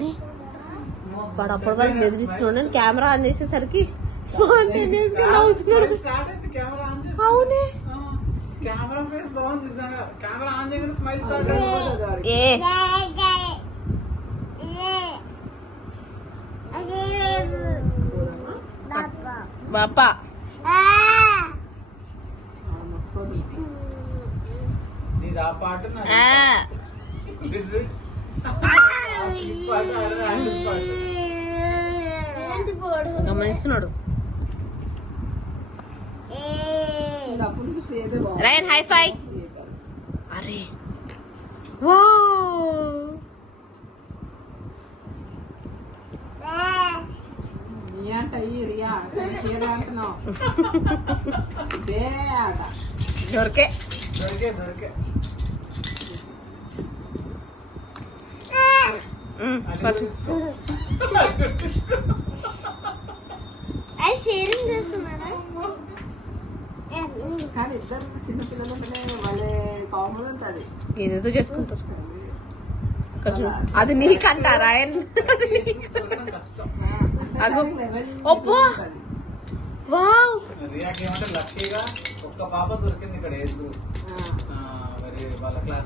కానీ వాడు అప్పటి వరకు బెదిరిస్తున్నాడు. నేను కెమెరా ఆన్ చేసేసరికి స్పాంటేనియస్ గా నవ్వుతున్నాడు. అవునే కెమెరా ఫేస్ బాగుంది నిజంగా. కెమెరా ఆన్ చేయగానే స్మైల్ స్టార్ట్ అయ్యింది. బాపా నీది ఆ పాట గమనిస్తున్నాడు. రయన్ హై ఫై. అరే దొరికే షేరింగ్ చేస్తున్నారా? కానీ ఇద్దరు చిన్నపిల్లలు వాళ్ళే కామన్ ఉంటుంది. ఏదేదో చేసుకుంటారు. అది నీకంటారా? రియాకి ఏమంటే లక్కీగా ఒక్క పాప దొరికింది ఇక్కడ. ఏజ్ గ్రూప్ మరి వాళ్ళ క్లాస్